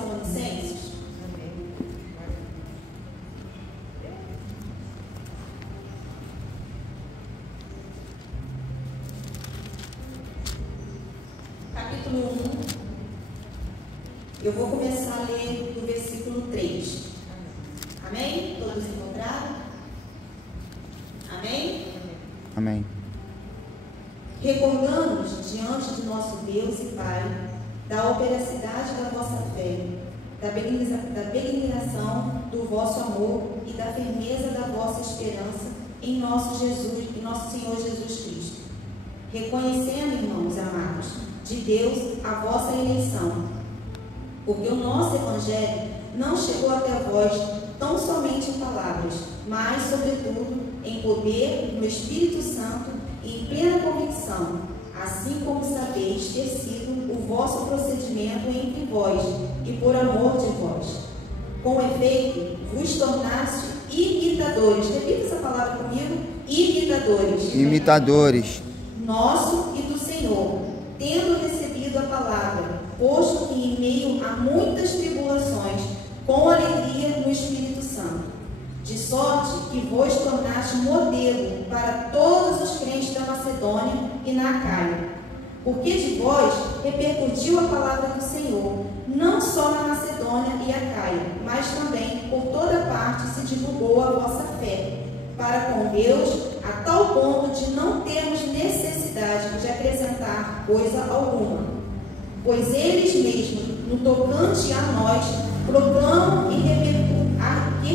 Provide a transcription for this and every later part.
Tessalonicenses. Capítulo 1. Eu vou começar a ler do versículo 3. Amém? Todos encontraram? Amém? Amém. Recordamos diante de nosso Deus e Pai da operacidade da vossa fé, da benignação do vosso amor e da firmeza da vossa esperança em nosso Senhor Jesus Cristo. Reconhecendo, irmãos amados, de Deus a vossa eleição, porque o nosso Evangelho não chegou até vós tão somente em palavras, mas, sobretudo, em poder, no Espírito Santo e em plena convicção, assim como sabeis ter sido o vosso procedimento entre vós e por amor de vós. Com efeito, vos tornaste imitadores. Repita essa palavra comigo: imitadores. Imitadores. Nosso e do Senhor, tendo recebido a palavra, posto que em meio a muitas tribulações, com alegria no Espírito Santo, de sorte que vos tornaste modelo para todos os crentes da Macedônia e na Acaia, porque de vós repercutiu a palavra do Senhor, não só na Macedônia e Acaia, mas também por toda parte se divulgou a vossa fé para com Deus, a tal ponto de não termos necessidade de acrescentar coisa alguma, pois eles mesmos, no tocante a nós, proclamam que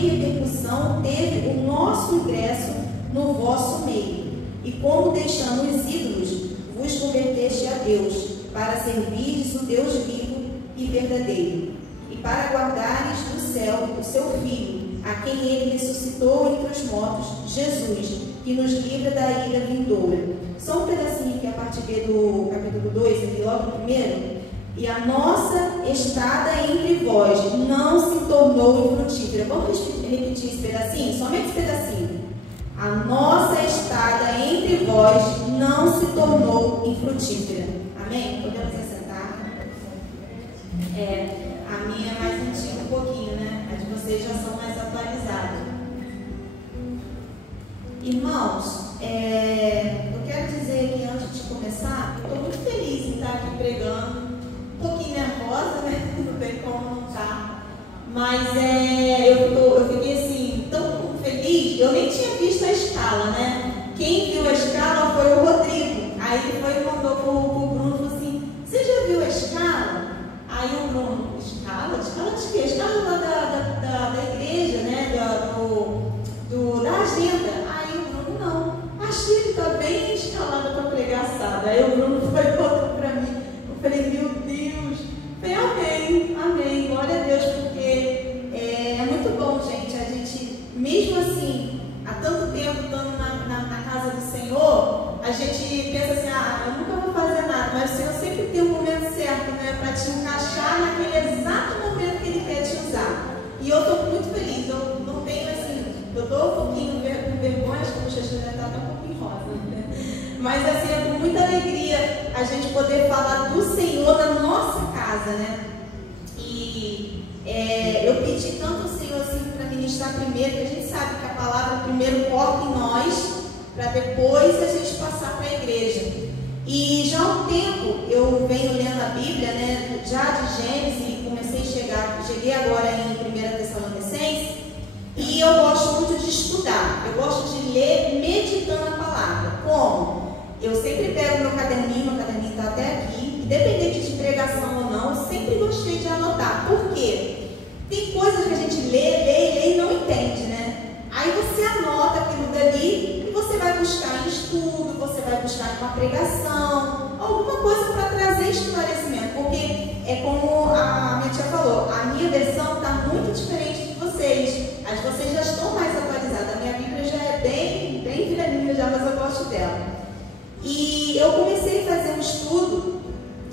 repercussão teve o nosso ingresso no vosso meio, e como deixando os ídolos, vos converteste a Deus, para servirdes o Deus vivo e verdadeiro, e para guardares do céu o seu Filho, a quem ele ressuscitou entre os mortos, Jesus, que nos livra da ira vindoura. Só um pedacinho aqui a partir do capítulo 2, aqui logo no primeiro. E a nossa estada entre vós não se tornou infrutífera. Vamos repetir esse pedacinho? Somente esse pedacinho. A nossa estada entre vós não se tornou infrutífera. Amém? Podemos assentar? A minha é mais antiga um pouquinho, né? A de vocês já são mais atualizadas. Irmãos, eu quero dizer que antes de começar, eu estou muito feliz em estar aqui pregando. Um pouquinho nervosa, né? Não tem como não estar. Mas eu fiquei assim, tão feliz. Eu nem tinha visto a escala, né? Quem viu a escala foi o Rodrigo. Aí ele foi e mandou pro Bruno e falou assim: você já viu a escala? Aí o Bruno: escala? Escala de quê? Escala lá da igreja, né? Da agenda. Aí o Bruno: não, acho que ele está bem escalado para pregar sábado. Aí o Bruno foi e botou para mim. Eu falei: meu Deus. Eu falei: amém, glória a Deus, porque é muito bom, gente. A gente, mesmo assim, há tanto tempo estando na casa do Senhor, a gente pensa assim: eu nunca vou fazer nada, mas o Senhor sempre tem o momento certo, né, para te encaixar naquele exato momento que Ele quer te usar. E eu estou muito feliz. Eu não tenho assim, eu estou um pouquinho com vergonha, acho que o Xaxã está até um pouquinho rosa, né? Mas assim, é com muita alegria a gente poder falar do Senhor na nossa casa, né? E eu pedi tanto ao Senhor assim para ministrar primeiro, que a gente sabe que a palavra primeiro corta em nós, para depois a gente passar para a igreja. E já há um tempo eu venho lendo a Bíblia, né? Já de Gênesis, cheguei agora em 1 Tessalonicenses, e eu gosto muito de estudar, eu gosto de ler meditando a palavra. Como? Eu sempre pego meu caderninho está até aqui, independente de pregação ou não, eu sempre gostei de anotar. Por quê? Tem coisas que a gente lê e não entende, né? Aí você anota aquilo dali e você vai buscar em estudo, você vai buscar uma pregação, alguma coisa para trazer esclarecimento, porque é como a minha tia falou, a minha versão está muito diferente de vocês. As de vocês já estão mais atualizadas, a minha Bíblia já é bem velhinha já, mas eu gosto dela. E eu comecei a fazer um estudo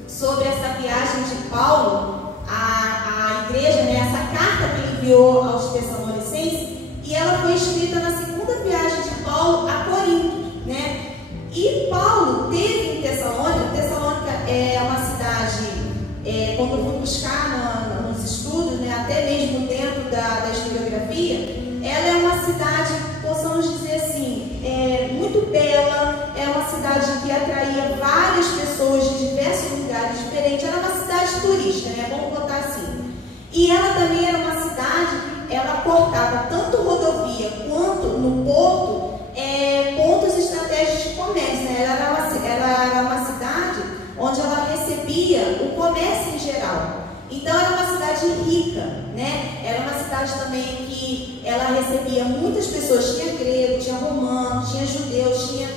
sobre essa viagem de Paulo à igreja, né? Essa carta que ele enviou aos Tessalonicenses, e ela foi escrita na segunda viagem de Paulo a Corinto, né? E Paulo teve em Tessalônica é uma cidade, quando eu fui buscar nos estudos, E ela também era uma cidade que ela cortava tanto rodovia quanto no porto pontos estratégicos de comércio, né? Ela era uma cidade onde ela recebia o comércio em geral. Então era uma cidade rica, né? Era uma cidade também que ela recebia muitas pessoas, tinha grego, tinha romano, tinha judeus, tinha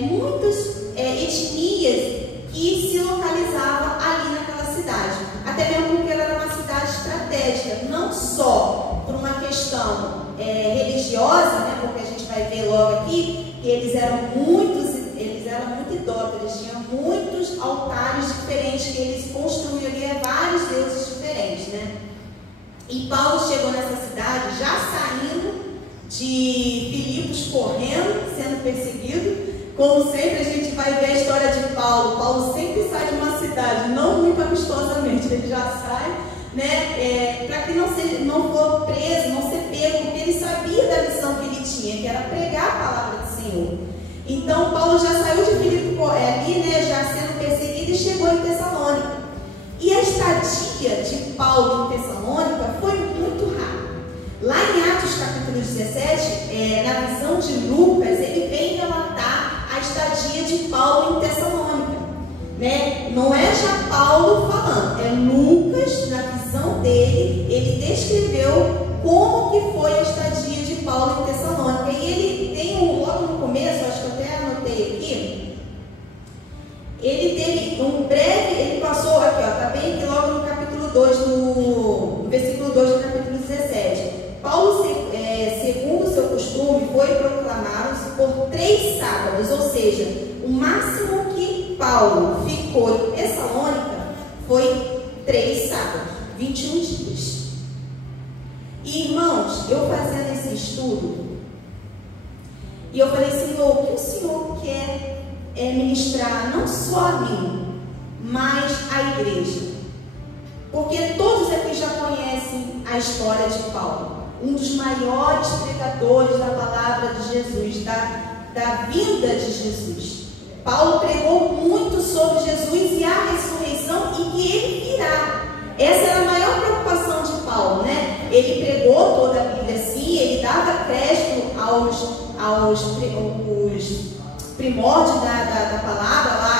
muitas etnias que se localizavam ali naquela cidade. Até mesmo porque ela era uma cidade estratégica, não só por uma questão religiosa, né? Porque a gente vai ver logo aqui que eles eram muito idólatras, eles tinham muitos altares diferentes que eles construíam ali, vários deuses diferentes, né? E Paulo chegou nessa cidade já saindo de Filipos, correndo, sendo perseguido. Como sempre a gente vai ver a história de Paulo. Paulo sempre sai de uma cidade, não muito amistosamente, ele já sai, né? Para que não for preso, não ser pego, porque ele sabia da missão que ele tinha, que era pregar a palavra do Senhor. Então Paulo já saiu de Filipe ali, né, já sendo perseguido, e chegou em Tessalônica. E a estadia de Paulo em Tessalônica foi muito rápida. Lá em Atos capítulo 17, na visão de Lucas, ele vem relatar a estadia de Paulo em Tessalônica, né? Não é já Paulo falando, é Lucas, na visão dele, ele descreveu como que foi a estadia de Paulo em Tessalônica. E ele tem logo no começo, acho que eu até anotei aqui, ele teve um breve, ele passou aqui, ó, tá bem aqui logo no capítulo 2, no versículo 2 do capítulo 17. Paulo, segundo o seu costume, foi proclamado por 3 sábados, ou seja, o máximo que Paulo ficou em Tessalônica foi 3 sábados, 21 dias. E irmãos, eu fazendo esse estudo, e eu falei, Senhor, o que o Senhor quer ministrar não só a mim, mas a igreja? Porque todos aqui já conhecem a história de Paulo, um dos maiores pregadores da palavra de Jesus, da vinda de Jesus. Paulo pregou muito sobre Jesus e a ressurreição e que ele virá. Essa era a maior preocupação de Paulo, né? Ele pregou toda a Bíblia, sim, ele dava crédito aos primórdios da palavra lá,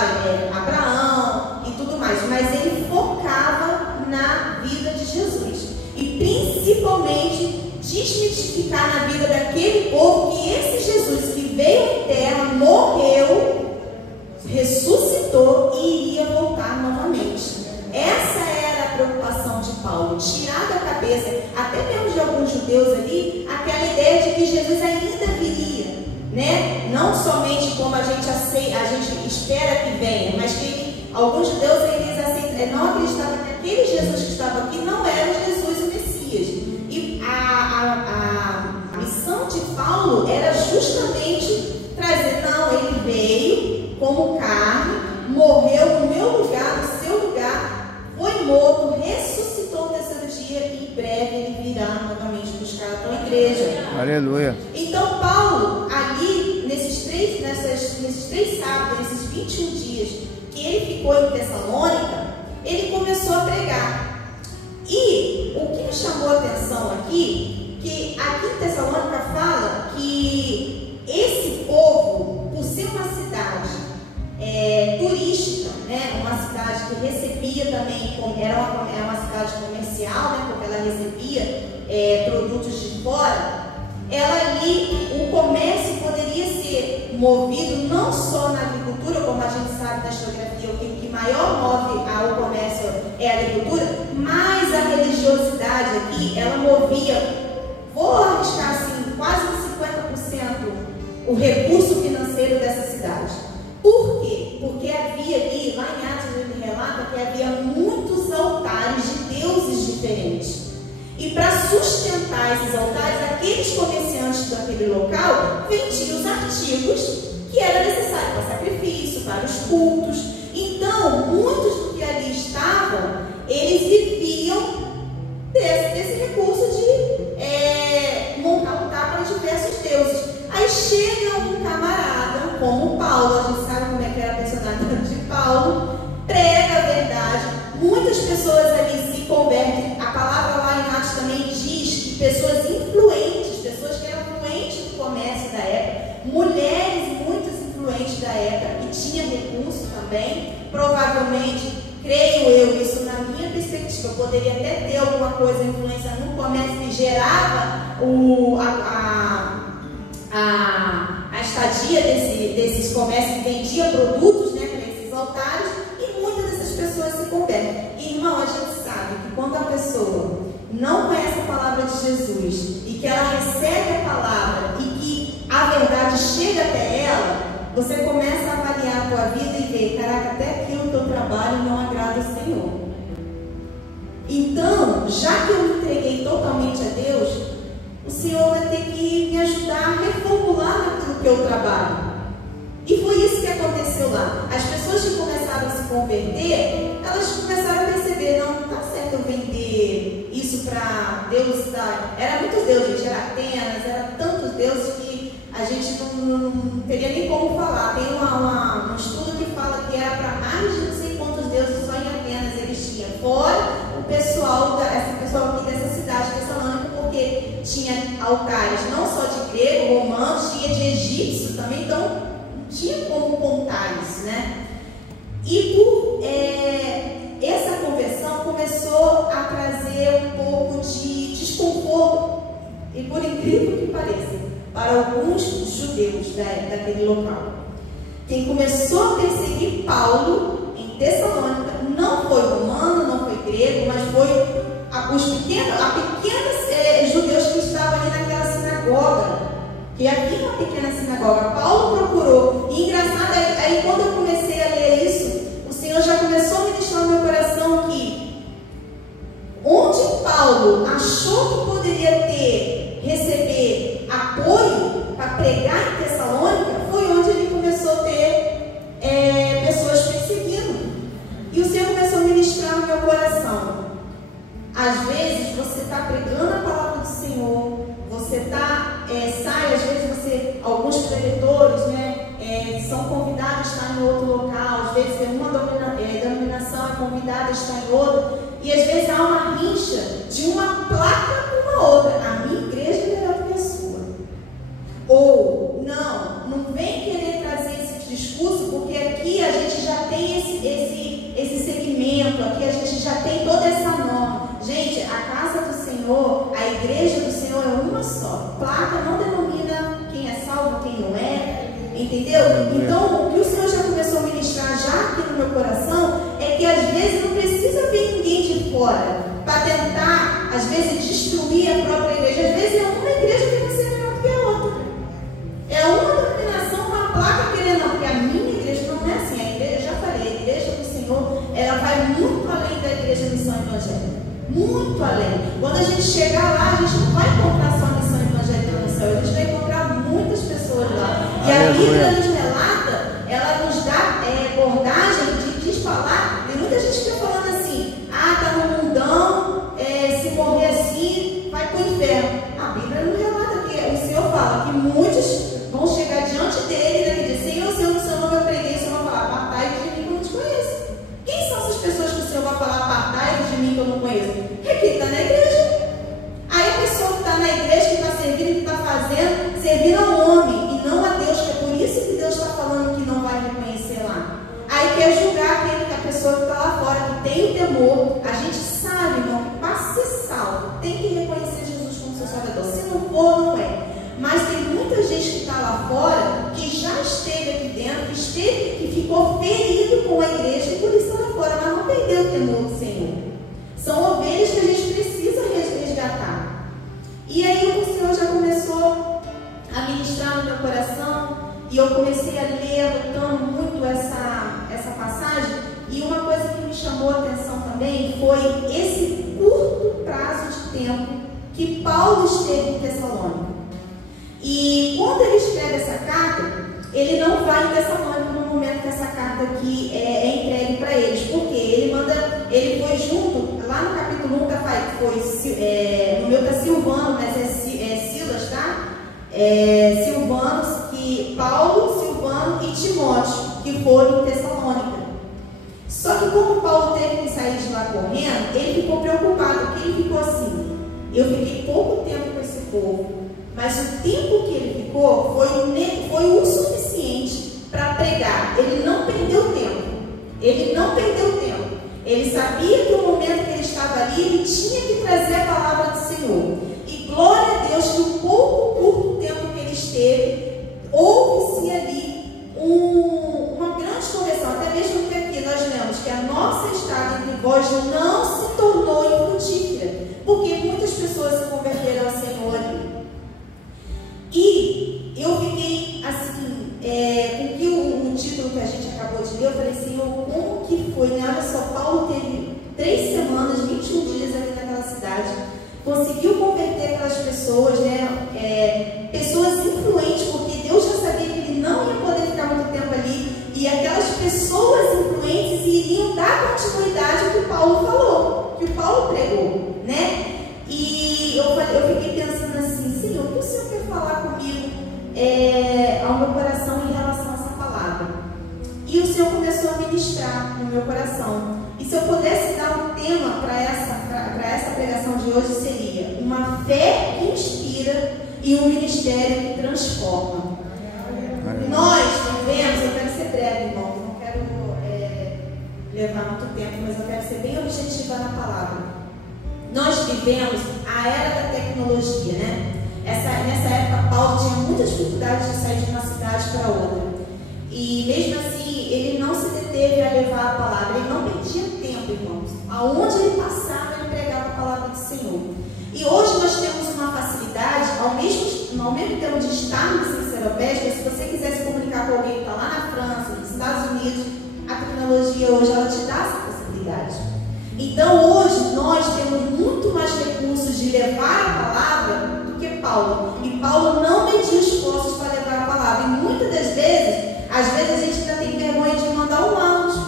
Abraão e tudo mais, mas ele focava na vida de Jesus e principalmente desmistificar na vida daquele povo que esse Jesus que veio em terra, morreu, ressuscitou e iria voltar novamente. Essa era a preocupação de Paulo, tirar da cabeça, até mesmo de alguns judeus ali, aquela ideia de que Jesus ainda viria, né? Não somente como a gente espera que venha, mas que alguns judeus não acreditavam que aquele Jesus que estava aqui não era Jesus o Messias. E a missão de Paulo era justamente trazer, não, ele veio como carne, morreu no meu lugar, no seu lugar, foi morto, ressuscitou no terceiro dia e em breve ele virá novamente buscar a tua igreja. Aleluia. Então Paulo, ali, nesses três sábados, nesses 21 dias que ele ficou em Tessalônica, ele começou a pregar. E o que me chamou a atenção aqui, que aqui em Tessalônica fala que esse povo, por ser uma cidade turística, né, uma cidade que recebia também, era uma cidade comercial, né, porque ela recebia produtos de fora, ela ali, o comércio poderia ser movido não só na agricultura, como a gente sabe da geografia, o que maior move o comércio é a agricultura, mas a religiosidade aqui, ela movia, vou arriscar assim, quase 50% o recurso financeiro dessa cidade. Por quê? Porque havia ali, lá em Atos ele relata que havia muitos altares de deuses diferentes. E para sustentar esses altares, aqueles comerciantes daquele local vendiam os artigos que era necessário para sacrifício, para os cultos. Então, muitos do que ali estavam, eles viviam desse recurso de montar altar para diversos deuses. Aí chega um camarada, como Paulo, a gente sabe como é que era a personalidade de Paulo, prega a verdade, muitas pessoas ali se convertem, a palavra lá em Atos também diz que pessoas influentes, pessoas que eram influentes no comércio da época, mulheres muito influentes da época, que tinha recurso também, provavelmente, creio eu, isso na minha perspectiva, eu poderia até ter alguma coisa, influência no comércio que gerava a estadia desses comércios que vendiam produtos, né, para esses altares, e muitas dessas pessoas se convertem. Irmão, a gente sabe que quando a pessoa não conhece a palavra de Jesus e que ela recebe a palavra e que a verdade chega até ela, você começa a avaliar a tua vida e ver, caraca, até aquilo que eu trabalho não agrada ao Senhor. Então, já que eu me entreguei totalmente a Deus, o Senhor vai ter que me ajudar a reformular aquilo que eu trabalho. E foi isso que aconteceu lá. As pessoas que começaram a se converter, elas começaram a perceber, não está certo eu vender isso para Deus. Era muitos deuses, gente, era Atenas, era tantos deuses que a gente não teria nem como falar. Tem um estudo que fala que era para mais de não sei quantos deuses só em Atenas eles tinham. Fora o pessoal, essa pessoa aqui dessa cidade, Tessalônica, porque tinha altares não só de grego, romanos, tinha de egípcio também, então não tinha como contar isso, né? E por essa conversão começou a trazer um pouco de desconforto, e por incrível que pareça, para alguns judeus daquele local. Quem começou a perseguir Paulo em Tessalônica não foi romano, não foi grego, mas foi os pequenos judeus que estavam ali naquela sinagoga, que havia uma pequena sinagoga. Paulo procurou, e engraçado, aí quando eu comecei a ler isso, o Senhor já começou a ministrar no meu coração que onde Paulo achou que poderia receber apoio para pregar em Tessalônica, foi onde ele começou a ter pessoas perseguindo. E o Senhor começou a ministrar no meu coração. Às vezes você está pregando a palavra do Senhor, você sai, às vezes alguns preletores, né, são convidados a estar em outro local, às vezes uma denominação é convidada a estar em outra, e às vezes há uma rixa de uma placa com uma outra. A minha igreja é melhor do que a sua. Ou, não vem querer trazer esse discurso, porque aqui a gente já tem esse segmento, aqui a gente já tem toda essa norma. Gente, a casa do Senhor, a igreja do Senhor é uma só. Placa não denomina quem é salvo, quem não é, entendeu? Então, o que o Senhor já começou a ministrar já aqui no meu coração é que às vezes não precisa vir ninguém de fora para tentar, às vezes, destruir a própria igreja. Às vezes é uma igreja que vai ser melhor do que a outra. É uma denominação com a placa querendo, não, porque a minha igreja não é assim. A igreja, eu já falei, a igreja do Senhor, ela vai muito além da igreja Missão Evangélica. Muito além. Quando a gente chegar lá, a gente não vai encontrar só a Missão Evangélica no céu, a gente vai encontrar muitas pessoas lá. E a Bíblia nos relata, ela nos dá abordagem de falar. Tem muita gente que está falando assim, tá no mundão, se morrer assim, vai para o inferno. A Bíblia não relata que o Senhor fala que muitos vão chegar diante dele e dizer, Senhor, no seu nome eu preguei, o Senhor vai falar, apartai de mim que eu não te conheço. Quem são essas pessoas que o Senhor vai falar, apartai de mim que eu não conheço? É quem está na igreja. Aí a pessoa que está na igreja, que está servindo, que está fazendo, servindo ao homem e não a Deus, que é por isso que Deus está falando que não vai reconhecer lá. Aí quer julgar a pessoa que está lá fora, que tem o temor. A gente sabe, irmão, que para ser salvo tem que reconhecer Jesus como seu Salvador. Se não for, não é. Mas tem muita gente que está lá fora, que já esteve aqui dentro, que ficou ferido com a igreja e por isso está lá fora, mas não perdeu o temor do Senhor. São ovelhas que a gente precisa resgatar. E aí o Senhor já começou a ministrar no meu coração, e eu comecei a ler, adotando muito essa passagem, e uma coisa que me chamou a atenção também foi esse curto prazo de tempo que Paulo esteve em Tessalônica. E quando ele escreve essa carta, ele não vai em Tessalônica no momento que essa carta aqui é entregue para eles, porque ele foi junto, lá no capítulo 1, no meu está Silvano, mas é Silas, tá? Silvano, Paulo, Silvano e Timóteo, que foram em Tessalônica. Só que como Paulo teve que sair de lá correndo, ele ficou preocupado, porque ele ficou assim. Eu fiquei pouco tempo com esse povo, mas o tempo que ele ficou foi o suficiente para pregar. Ele não perdeu tempo. Ele não perdeu tempo. Ele sabia que o momento que ele estava ali, ele tinha que trazer a palavra do Senhor. E glória a Deus que o pouco curto tempo que ele esteve, houve-se ali uma grande conversão. Até mesmo que aqui nós lemos que a nossa estada entre vós não se tornou infrutífera, porque muitas pessoas se converteram ao Senhor ali. E eu fiquei assim, com o título que a gente acabou de ler, eu falei, Senhor, como que foi, né? Olha só, Paulo teve 3 semanas, 21 dias ali naquela cidade, conseguiu converter aquelas pessoas, né? Pessoas influentes, porque Deus já sabia que ele não ia poder ficar muito tempo ali, e aquelas pessoas influentes iriam dar continuidade ao que Paulo falou, que o Paulo pregou, né? E eu fiquei pensando assim, Senhor, o que o Senhor quer falar comigo ao meu coração em relação a essa palavra? E o Senhor começou a ministrar no meu coração. E se eu pudesse dar um tema para essa pregação de hoje, seria uma fé que inspira e um ministério que transforma. Nós vivemos, eu quero ser breve, irmãos, não quero levar muito tempo, mas eu quero ser bem objetiva na palavra. Nós vivemos a era da tecnologia, né? Nessa época, Paulo tinha muitas dificuldades de sair de uma cidade para outra. E mesmo assim, ele não se deteve a levar a palavra, ele não perdia tempo, irmãos. Aonde ele passava, ele pregava a palavra do Senhor. E hoje nós temos uma facilidade, ao mesmo tempo de estarmos em Seropédica, se você quiser se comunicar com alguém que está lá na França, nos Estados Unidos, a tecnologia hoje ela te dá essa possibilidade. Então hoje nós temos muito mais recursos de levar a palavra do que Paulo. E Paulo não mediu esforços para levar a palavra. E muitas das vezes, às vezes a gente ainda tem vergonha de mandar um áudio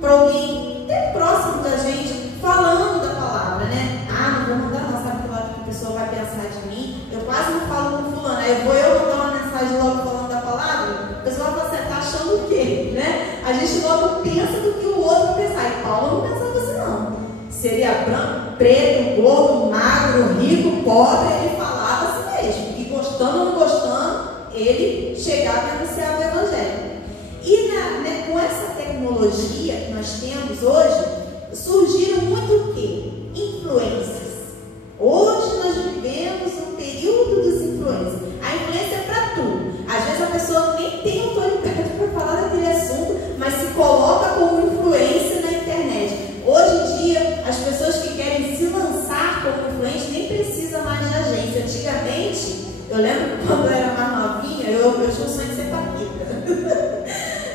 para alguém até próximo da gente, falando da palavra, né? Ah, não vou mandar não, sabe que a pessoa vai pensar de mim? Eu quase não falo com fulano, aí eu mandar uma mensagem logo falando da palavra, a pessoa vai pensar, tá achando o quê? Né? A gente logo pensa do que o outro vai pensar. E Paulo não pensava assim não. Seria branco, preto, gordo, magro, rico, pobre, ele falava assim mesmo. E gostando ou não gostando, ele chegava a anunciar o Evangelho. E com essa tecnologia que nós temos hoje, surgiram muito o quê? Influências. Hoje nós vivemos um período dos influências. A influência é para tudo. Às vezes a pessoa nem tem autoridade para falar daquele assunto, mas se coloca como influência na internet. Hoje em dia, as pessoas que querem se lançar como influente nem precisam mais de agência. Antigamente, eu lembro quando eu era mais novinha, eu tinha o sonho de ser paquita.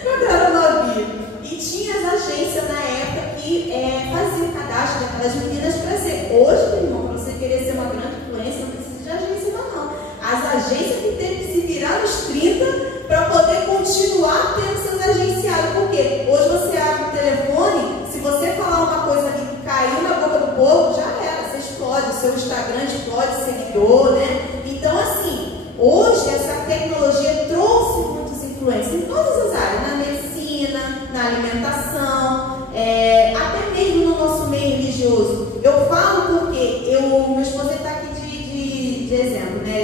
Quando eu era novinha. E tinha as agências na época que faziam cadastro daquelas meninas para ser. Hoje, meu irmão, para você querer ser uma grande influência, não precisa de agência não. As agências que têm que se virar nos 30 para poder continuar tendo seus agenciados. Porque hoje você abre o telefone, se você falar uma coisa ali que caiu na boca do povo, já era, você explode, o seu Instagram explode seguidor, né? Então, assim, hoje essa tecnologia trouxe muitos influências em todas as áreas, na medicina, na alimentação, até mesmo no nosso meio religioso. Eu falo porque meu esposo está aqui de exemplo, né?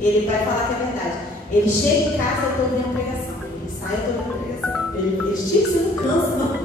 Ele vai falar que é verdade. Ele chega em casa, eu estou ouvindo a pregação. Ele sai, eu estou ouvindo a pregação. Ele chega, você não cansa, não.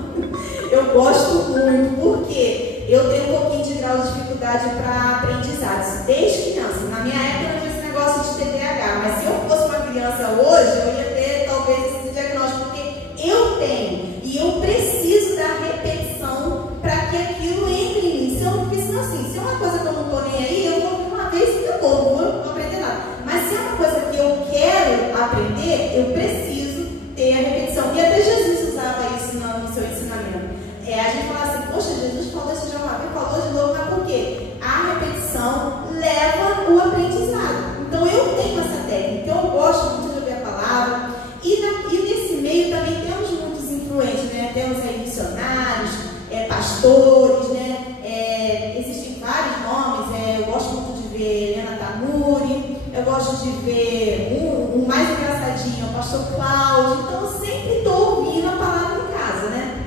Eu gosto muito, porque eu tenho um pouquinho de grau de dificuldade para aprendizado, desde criança. Na minha época não tinha esse negócio de TDAH, mas se eu fosse uma criança hoje, eu ia ter talvez esse diagnóstico, porque eu tenho, e eu preciso da repetição para que aquilo entre em mim. Porque senão assim, se é uma coisa que eu não estou nem aí, eu vou uma vez e acabou, não vou aprender nada. Mas se é uma coisa que eu quero aprender, eu preciso ter a repetição. E até Jesus usava isso no seu ensinamento. A gente fala assim, poxa, Jesus falou isso já uma vez, falou de novo, mas por quê? A repetição leva o aprendizado. Então eu tenho essa técnica, então eu gosto muito de ouvir a palavra. E nesse meio também temos muitos influentes, né? Temos aí missionários, pastores, né? Existem vários nomes, eu gosto muito de ver Helena Tamuri, eu gosto de ver o mais engraçadinho, o pastor Cláudio. Então eu sempre estou ouvindo a palavra em casa, né?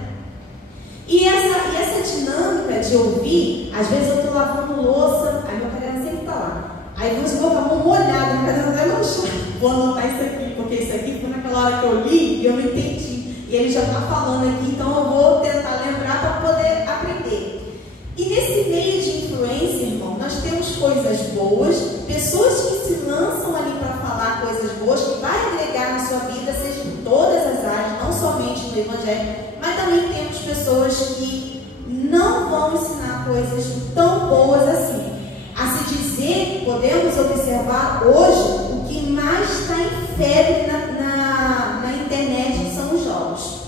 E essa dinâmica de ouvir, às vezes eu estou lavando louça, aí meu caderno sempre está lá. Aí eu vou com a mão molhada, meu caderno vai manchar. Vou anotar isso aqui, porque isso aqui foi naquela hora que eu li e eu não entendi. E ele já está falando aqui, então eu vou tentar lembrar para poder aprender. E nesse meio de influência, irmão, nós temos coisas boas, pessoas que se lançam ali para falar coisas boas, que vai agregar na sua vida, seja em todas as áreas, não somente no Evangelho, mas também temos pessoas que não vão ensinar coisas tão boas assim. A se dizer, podemos observar hoje, o que mais está em febre na internet são os jogos.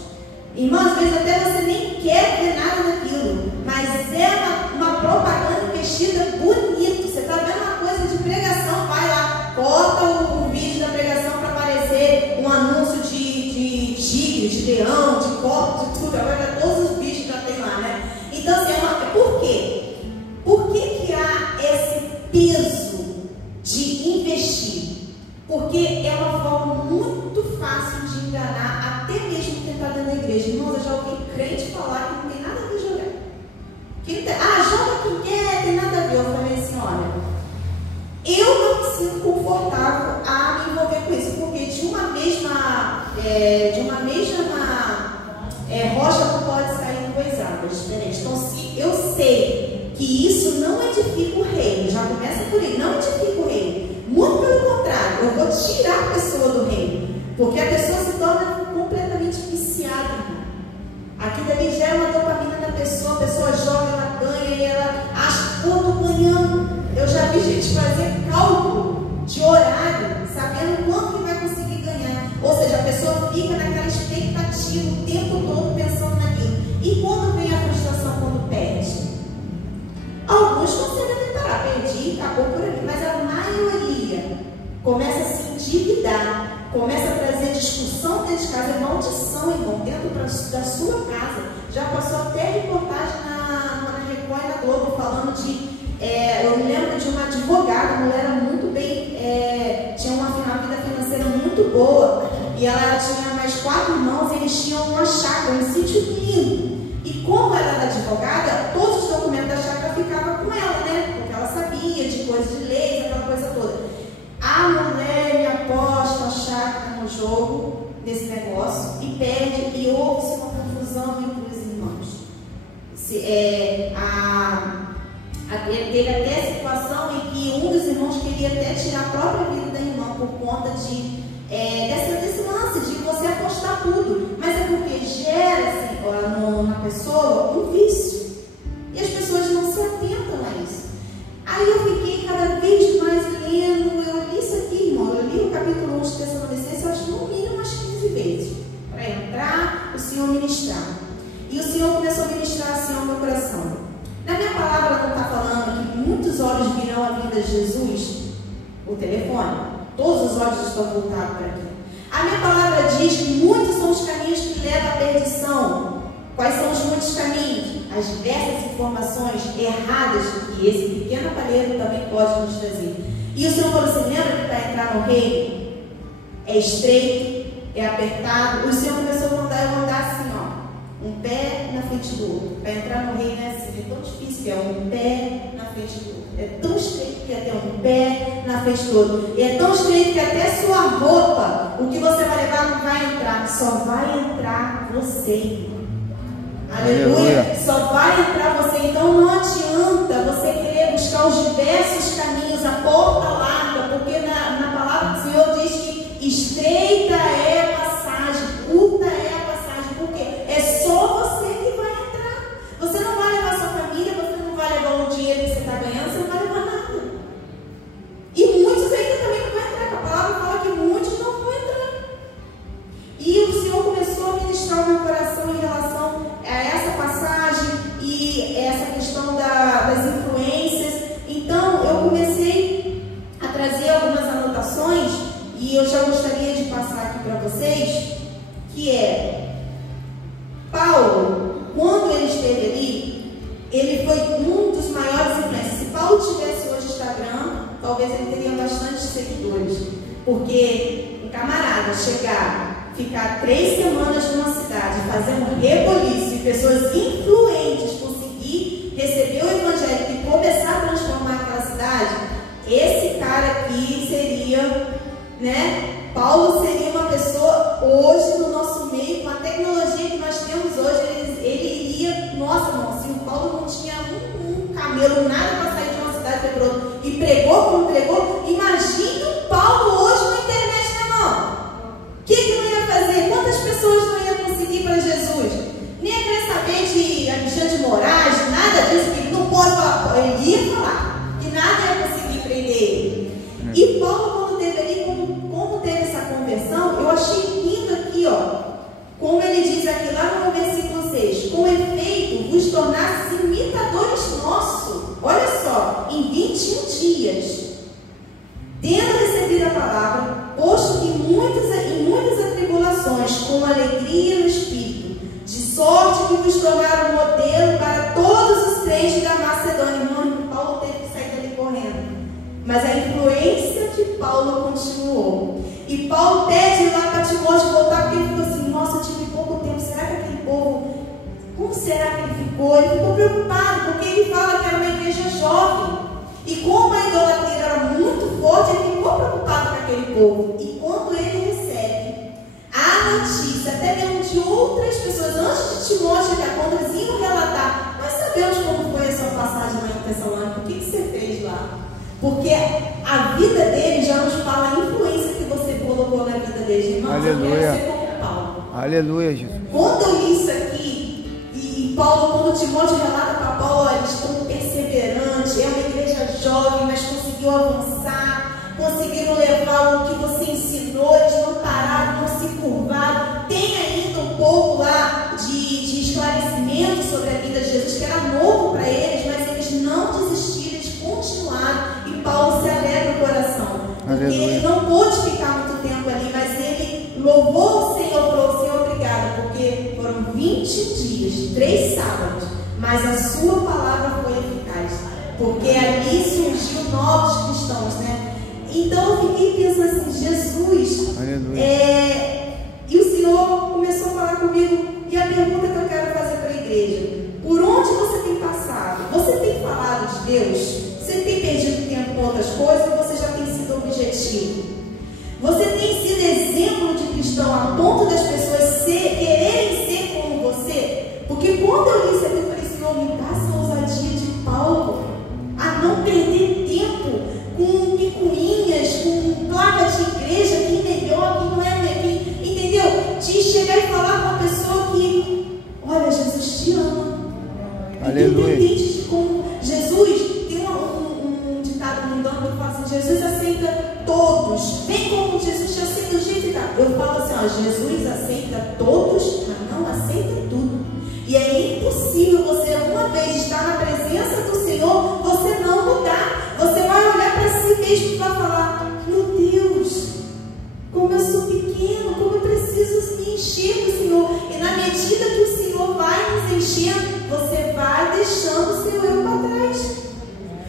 Irmão, às vezes até você nem quer ver nada daquilo, mas é uma propaganda investida bonito. Você está vendo uma coisa de pregação, vai lá, corta o vídeo da pregação para aparecer um anúncio de tigre, de leão, de copo, de tudo. Agora todos os bichos já tem lá, né? Então, assim, por quê? Por que há esse peso de investir? Porque é uma forma muito fácil de enganar até mesmo quem está dentro da igreja. Irmãos, eu já ouvi crente falar que não tem nada a ver jogar. Joga quem quer, tem nada a ver. Eu falei assim, olha, eu não me sinto confortável a me envolver com isso, porque de uma mesma rocha não pode sair duas águas diferentes. Então, se eu sei que isso não edifica o reino, já começa por aí, não edifica o reino. Muito pelo contrário, eu vou tirar a pessoa do reino, porque a pessoa se torna completamente viciada. Aquilo ali gera uma dopamina na pessoa, a pessoa joga, ela ganha e ela acha que estou ganhando. Eu já vi gente fazer cálculo de horário, sabendo quanto que vai conseguir ganhar. Ou seja, a pessoa fica naquela expectativa o tempo todo pensando naquilo. E quando vem a frustração, quando perde? Alguns conseguem parar, perdi, acabou por ali, mas a maioria começa a se endividar, começa a trazer discussão dentro de casa, é maldição, irmão, dentro da sua casa. Já passou até reportagem na Record e na Globo falando de. Eu me lembro de uma advogada, uma mulher era muito bem, tinha uma vida financeira muito boa, e ela tinha mais 4 irmãos, e eles tinham uma chácara, um sítio lindo. E como ela era advogada, todos os documentos da chácara ficavam com ela, né? Porque ela sabia de coisas de leis, aquela coisa toda. A mulher me aposta a chácara no jogo desse negócio e perde, e houve-se uma confusão entre os irmãos. Teve até a situação em que um dos irmãos queria até tirar a própria vida da irmã por conta desse lance de você apostar tudo, mas é porque gera na pessoa um vício e as pessoas não se atentam a isso. Aí eu fiquei cada vez mais lendo, eu li isso aqui, irmão, eu li o capítulo 1 de Tessalonicenses, eu acho que no mínimo umas 15 vezes, para entrar, o Senhor ministrar. E o Senhor começou a ministrar assim ao meu coração. Na minha palavra não está falando que muitos olhos virão à vinda de Jesus, o telefone, todos os olhos estão voltados para aqui. A minha palavra diz que muitos são os caminhos que levam à perdição. Quais são os muitos caminhos? As diversas informações erradas que esse pequeno aparelho também pode nos trazer. E o Senhor falou assim, lembra que para entrar no reino é estreito, é apertado. O Senhor começou a mandar assim, ó, um pé na frente do outro. Para entrar no reino é assim, é tão difícil que é um pé na frente do outro. É tão estreito que até um pé na frente do outro. E é tão estreito que até sua roupa, o que você vai levar não vai entrar. Só vai entrar você. Aleluia. Só vai entrar você. Então não adianta você querer buscar os diversos caminhos, a porta larga, porque na palavra do Senhor diz que estreita é a passagem, curta é a passagem. Por quê? É só você que vai entrar. Você não vai levar sua família, você não vai levar o dinheiro que você está ganhando, você não vai levar nada. E muitos ainda também não vão entrar. A palavra fala que muitos não vão entrar. E o Senhor começou a ministrar o meu coração em relação a essa passagem e essa questão das influências. Então eu comecei a trazer algumas anotações e eu já gostaria de passar aqui para vocês, que é Paulo, quando ele esteve ali, ele foi um dos maiores influencers. Se Paulo tivesse hoje Instagram, talvez ele teria bastante seguidores, porque um camarada chegar, ficar 3 semanas numa cidade, fazer um reboliço e pessoas influentes conseguir receber né? Paulo seria uma pessoa, hoje no nosso meio, com a tecnologia que nós temos hoje, ele iria, nossa, irmão, se o Paulo não tinha um camelo, nada para sair de uma cidade para outra, e pregou como pregou, imagina o Paulo hoje na internet na mão. O que não ia fazer? Quantas pessoas não iam conseguir para Jesus? Nem ia querer saber de Alexandre de Moraes, nada disso, que não pode falar. Ele ia falar, que nada ia conseguir prender ele. E Paulo, quando teve ali, como teve essa conversão, eu achei lindo aqui, ó. Como ele diz aqui, lá no versículo 6, com efeito, vos tornastes imitadores nossos. Olha só, em 21 dias, tendo recebido a palavra, posto em muitas atribulações, com alegria no Espírito, de sorte que vos tornaram modelo para todos os crentes da Macedônia. Irmão, Paulo teve que sair dali correndo. Mas a influência de Paulo continuou. E Paulo pede lá para Timóteo voltar, porque ele ficou assim, nossa, eu tive pouco tempo, será que aquele povo, como será que ele ficou? Ele ficou preocupado, porque ele fala que era uma igreja jovem. E como a idolatria era muito forte, ele ficou preocupado com aquele povo. E quando ele recebe a notícia, até mesmo de outras pessoas, antes de Timóteo chegar, quando eles iam relatar, nós sabemos como foi a sua passagem lá em Tessalônica, o que você fez lá? Porque a vida dele já nos fala a influência que você colocou na vida dele. Irmãos, aleluia. Eu quero ser como Paulo. Aleluia, Jesus. Quando eu li isso aqui, e Paulo, quando Timóteo relata para Paulo, olha, eles estão perseverantes, é uma igreja jovem, mas conseguiu avançar, conseguiram levar o que você ensinou, eles não pararam, não se curvaram. Tem ainda um pouco lá de esclarecimento sobre a vida de Jesus, que era novo para eles, mas eles não desistiram, eles continuaram. E Paulo se alegra no coração, porque ele não pôde ficar muito tempo ali, mas ele louvou o Senhor, falou: Senhor, obrigado, porque foram 20 dias, 3 sábados, mas a sua palavra foi eficaz, porque ali surgiu novos cristãos, né? Então eu fiquei pensando assim, Jesus, e o Senhor começou a falar comigo, e a pergunta que eu quero fazer para a igreja: por onde você tem passado? Você tem falado de Deus? Você tem perdido tempo com outras coisas ou você já tem sido objetivo? Você tem sido exemplo de cristão a ponto das pessoas quererem ser como você? Porque quando eu li isso aqui, eu falei: Senhor, me dá essa ousadia de Paulo a não perder tempo com picuinhas, com placa de igreja, quem melhor, quem não é melhor, entendeu? De chegar e falar com uma pessoa que, olha, Jesus te ama. Aleluia. Independente de como Jesus, tem um ditado mundano que fala assim: Jesus aceita todos. Vem como Jesus te aceita do jeito que está. Eu falo assim, ó, Jesus aceita todos, mas não aceita tudo. E é impossível você, uma vez estar na presença do Senhor, você não mudar. Você vai olhar para si mesmo e vai falar: meu Deus, como eu sou pequeno, como eu preciso me encher do Senhor. E na medida que o Senhor vai nos enchendo, você vai deixando o seu eu para trás.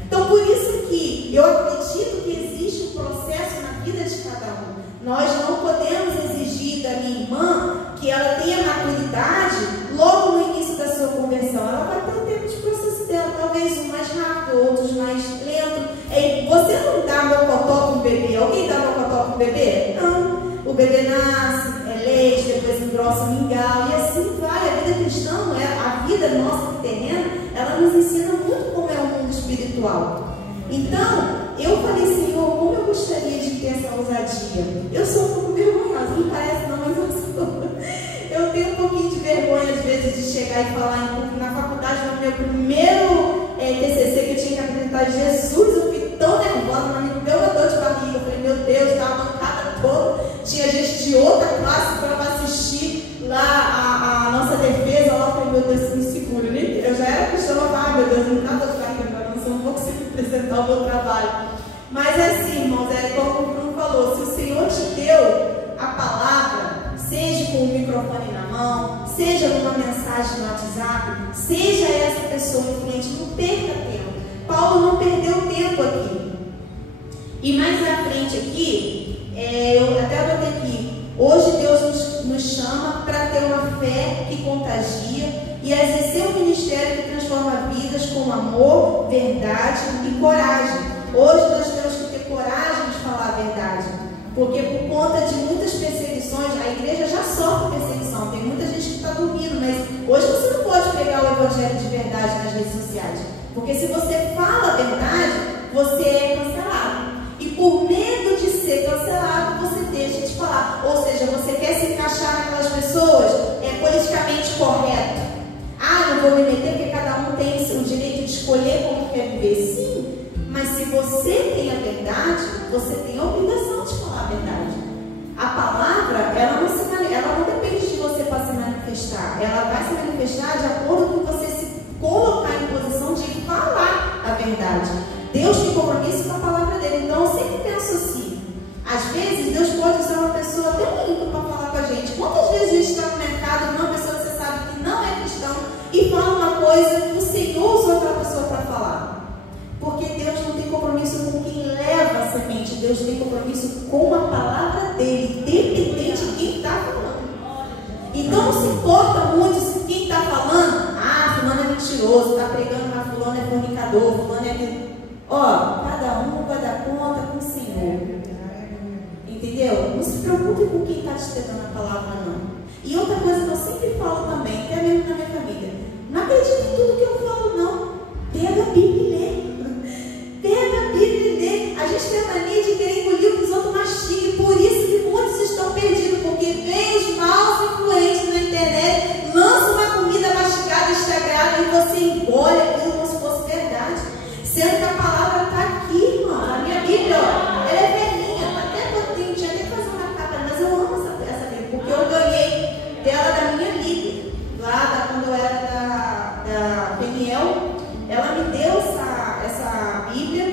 Então, por isso que eu acredito que existe um processo na vida de cada um. Nós não podemos exigir da minha irmã que ela tenha maturidade logo no início da sua conversão. Ela vai ter o tempo de processo dela, talvez um mais rápido, outros mais lento. Você não dá mocotó com o bebê. Alguém dá mocotó com o bebê? Não. O bebê nasce, é leite, depois engrossa o mingau, e assim vai. A vida cristã, a vida nossa terrena, ela nos ensina muito como é o mundo espiritual. Então, eu falei: Senhor, como eu gostaria de ter essa ousadia. Eu sou um pouco vergonhosa, não parece não, mas eu sou. Eu tenho um pouquinho de vergonha às vezes de chegar e falar em público. Na faculdade, no meu primeiro TCC que eu tinha que apresentar Jesus, eu fiquei tão nervosa, mas me deu uma dor de barriga. Eu falei: meu Deus, estava a bancada toda, tinha gente de outra classe para assistir lá a nossa defesa. Lá eu falei: meu Deus, me segura, né? Eu já era cristã, eu falei: meu Deus, não dá dor de barriga agora, eu não vou conseguir apresentar o meu trabalho. Mas é assim, irmãos, como o Bruno falou, se o Senhor te deu a palavra, seja com o microfone na mão, seja numa mensagem no WhatsApp, seja essa pessoa influente, não perca tempo. Paulo não perdeu tempo aqui. E mais à frente aqui, eu até botei aqui: hoje Deus nos chama para ter uma fé que contagia e exercer um ministério que transforma vidas com amor, verdade e coragem. Hoje nós temos que ter coragem de falar a verdade. Porque por conta de muitas perseguições, a igreja já sofre perseguição. Tem muita gente que está dormindo, mas hoje você não pode pregar o evangelho de verdade nas redes sociais. Porque se você fala a verdade, você é cancelado. E por medo de ser cancelado, você deixa de falar. Ou seja, você quer se encaixar naquelas pessoas, é politicamente correto. Ah, não vou me meter porque cada um tem o direito de escolher como quer viver. Sim, mas se você tem a verdade, você tem a obrigação de falar a verdade. A palavra, ela não depende de você para se manifestar. Ela vai se manifestar de acordo com você se colocar em posição de falar a verdade. Deus tem compromisso com a palavra dele. Então eu sempre penso assim, às vezes Deus pode ser uma pessoa até limpa para falar com a gente. Quantas vezes a gente está no mercado e uma pessoa que você sabe que não é cristão e fala uma coisa que o Senhor usou outra pessoa para falar? Porque Deus não tem compromisso com quem leva a semente. Deus tem compromisso com a palavra dele, independente de quem está falando. Então não se importa muito se quem está falando, fulano é mentiroso, está pregando, mas fulano é fornicador, fulano é... Ó, cada um vai dar conta com o Senhor. Entendeu? Não se preocupe com quem está te pegando a palavra, não. E outra coisa que eu sempre falo também, até mesmo na minha família, não acredite em tudo que eu falo, não. Pega a Bíblia e lê. Pega a Bíblia e lê. A gente tem a mania de querer engolir o que os outros mastigam. Por isso que muitos estão perdidos, porque vem os maus influentes na internet, lançam uma comida mastigada, estragada, e você engole aquilo como se fosse verdade. Sendo que a palavra está aqui, irmão. A minha Bíblia, ó, ela é velhinha. Até eu tinha até que fazer uma capa, mas eu amo essa Bíblia, porque eu ganhei dela da minha líder, lá quando eu era da Peniel. Ela me deu essa Bíblia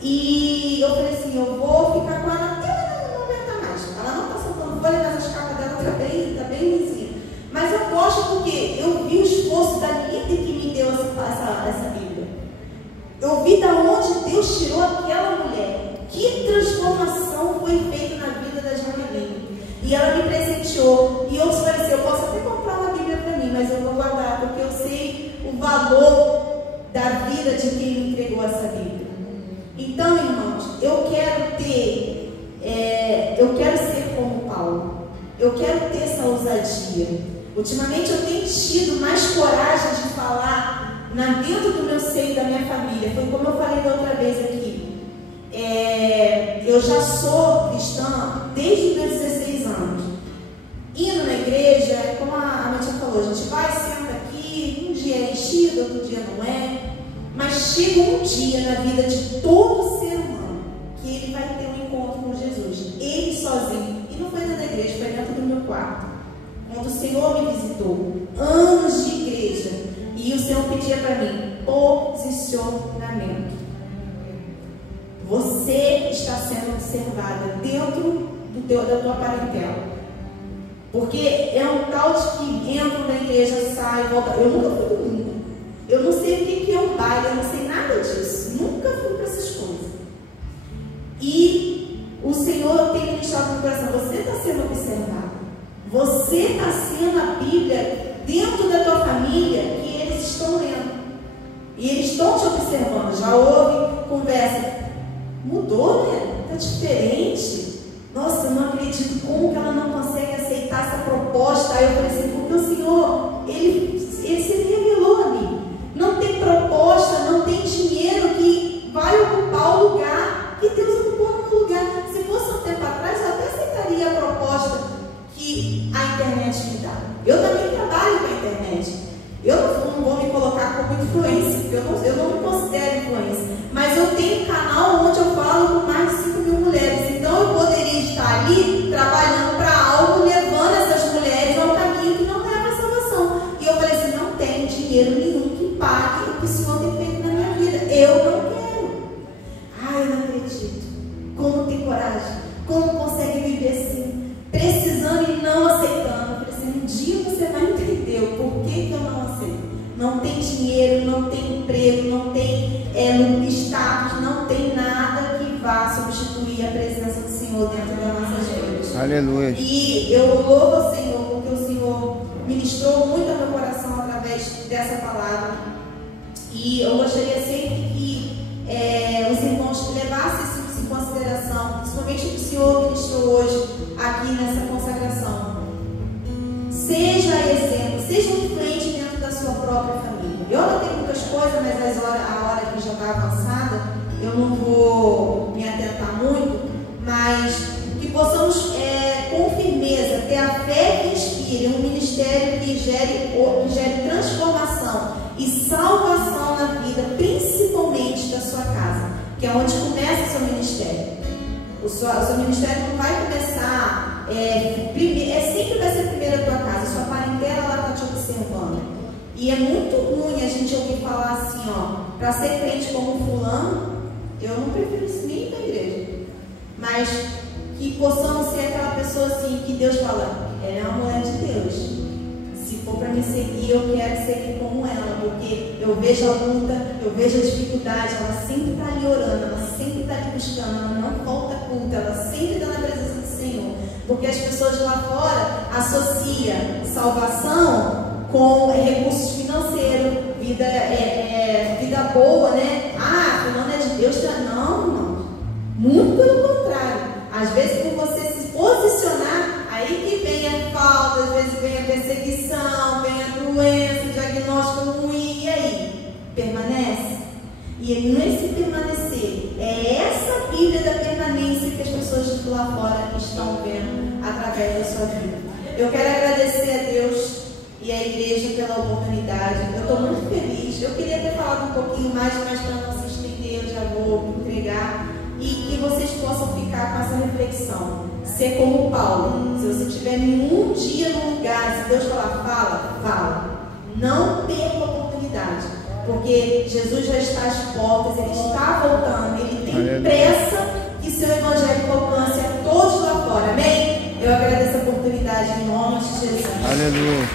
e eu falei assim, eu vou ficar com ela até ela não aguentar mais. Ela não está soltando folha, mas as capas dela está bem ruimzinha. Mas eu gosto porque eu vi o esforço da líder que me deu essa Bíblia. Eu vi da onde Deus tirou aquela mulher. Que transformação foi feita na vida da Jaqueline. E ela me presenteou. E eu falei assim, eu posso até comprar uma Bíblia para mim, mas eu vou guardar, porque eu sei o valor da vida de quem me entregou essa Bíblia. Então, irmãos, eu quero ser como Paulo. Eu quero ter essa ousadia. Ultimamente eu tenho tido mais coragem de falar dentro do meu seio, da minha família. Foi como eu falei da outra vez aqui. Eu já sou cristã desde os meus 16 anos. Indo na igreja, como a minha tia falou, a gente vai, senta aqui, um dia é enchido, outro dia não é. Mas chega um dia na vida de todo ser humano que ele vai ter um encontro com Jesus. Ele sozinho. E não foi dentro da igreja, foi dentro do meu quarto. Quando o Senhor me visitou. Anos de igreja. E o Senhor pedia para mim, posicionamento. Você está sendo observada dentro da tua parentela. Porque é um tal de que entram na igreja, saem, voltam. Eu nunca fui domingo. Eu não sei o que é um baile, eu não sei nada disso. Nunca fui para essas coisas. E o Senhor tem ministrado no meu coração. Você está sendo observado. Você está sendo a Bíblia dentro da tua família que eles estão lendo. E eles estão te observando. Já houve conversa. Mudou, né? Está diferente. Nossa, eu não acredito como que ela não consegue aceitar essa proposta. Aí eu falei assim, porque o Senhor, ele se revelou a mim. Não tem proposta, não tem dinheiro que vai ocupar o lugar que Deus ocupou no lugar. Se fosse um tempo atrás, eu até aceitaria a proposta que a internet me dá. Eu também trabalho com a internet. Eu não vou me colocar como influência, porque eu não me considero influência. Mas eu tenho um canal onde eu falo com mais de 5 mil mulheres. Então eu poderia estar ali trabalhando para algo, levando essas mulheres ao caminho que não leva à salvação. E eu falei assim, não tenho dinheiro nenhum que pague o que o Senhor tem feito na minha vida. Eu não quero. Eu não acredito. Como tem coragem? Como consegue viver assim? Precisando e não aceitando. Eu falei assim, um dia você vai entender o porquê que eu não aceito. Não tem dinheiro, não tem emprego, não tem status, não tem nada que vá substituir a presença do Senhor dentro das nossas vidas. Aleluia. E eu louvo ao Senhor, porque o Senhor ministrou muito ao meu coração através dessa palavra. E eu gostaria sempre que os irmãos levassem isso em consideração, principalmente principalmente o Senhor ministrou hoje aqui nessa consagração. Seja exemplo, seja influente dentro da sua própria família. Eu não tenho muitas coisas, mas a hora que já está avançada, eu não vou me atentar muito, mas que possamos com firmeza ter a fé que inspire um ministério que gere transformação e salvação na vida, principalmente da sua casa, que é onde começa o seu ministério. O seu ministério não vai começar, sempre vai ser primeiro a tua casa, a sua parentela está te observando. E é muito ruim a gente ouvir falar assim, ó, para ser crente como fulano, eu não prefiro isso nem na igreja, mas que possamos ser aquela pessoa assim, que Deus fala, ela é uma mulher de Deus. Se for para me seguir, eu quero seguir como ela, porque eu vejo a luta, eu vejo a dificuldade, ela sempre está ali orando, ela sempre está ali buscando, ela não falta culto, ela sempre está na presença do Senhor. Porque as pessoas lá fora associam salvação com recursos financeiros, vida boa, né? Ah, fulano é de Deus, não, não. Muito pelo contrário. Às vezes, por você se posicionar, aí que vem a falta, às vezes vem a perseguição, vem a doença, o diagnóstico ruim, e aí? Permanece? E nesse permanecer, é essa Bíblia da permanência que as pessoas de lá fora estão vendo através da sua vida. Eu quero agradecer a Deus e a igreja pela oportunidade. Eu estou muito feliz. Eu queria ter falado um pouquinho mais, mas para não se estender, eu já vou entregar. E que vocês possam ficar com essa reflexão. Ser como Paulo. Se você estiver nenhum dia no lugar, se Deus falar, fala. Não perca a oportunidade. Porque Jesus já está às portas, Ele está voltando, Ele tem pressa que seu evangelho alcance a todos lá fora. Amém? Eu agradeço a oportunidade em nome de Jesus. Aleluia.